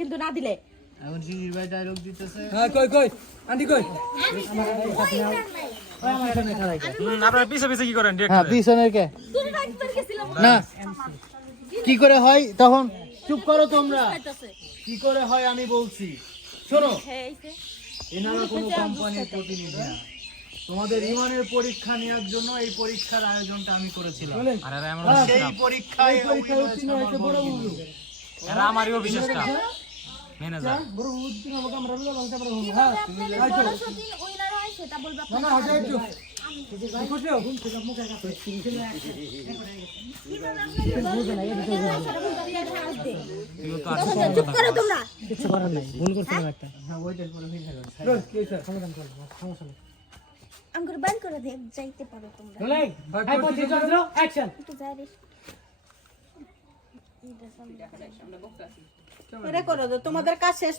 কিন্তু না দিলে। এখন শিশির ভাই ডায়লগ দিতেছে। হ্যাঁ কই কই? আন্টি কই? আপনারা পিছে পিছে কি করেন? হ্যাঁ পিছনের কে না কি করে হয় তখন? চুপ করো তোমরা। কি করে হয় আমি বলছি। শোনো এনারা কোনো কোম্পানির প্রতিনিধি না। তোমাদের ইমানের পরীক্ষা নেওয়ার জন্য এই পরীক্ষার আয়োজনটা আমি করেছিলাম। সেই পরীক্ষায় পরীক্ষায় অভিনয় বড় এরা আমারও বিশেষ স্টাফ ম্যানেজার বড় বন্ধু উত্তীর্ণ হবে আমরা বলে বাংলা হ্যাঁ আইতো না না হাজার একটু খুশি হও? তুইও তো আছিস চুপ করো তোমরা। রোজ কি স্যার সমাধান করব সমস্যা নেই। আঙ্গুর বান করে দে যাইতে পারো তোমরা। অ্যাকশন একটু যাই রে তোমাদের কাজ শেষ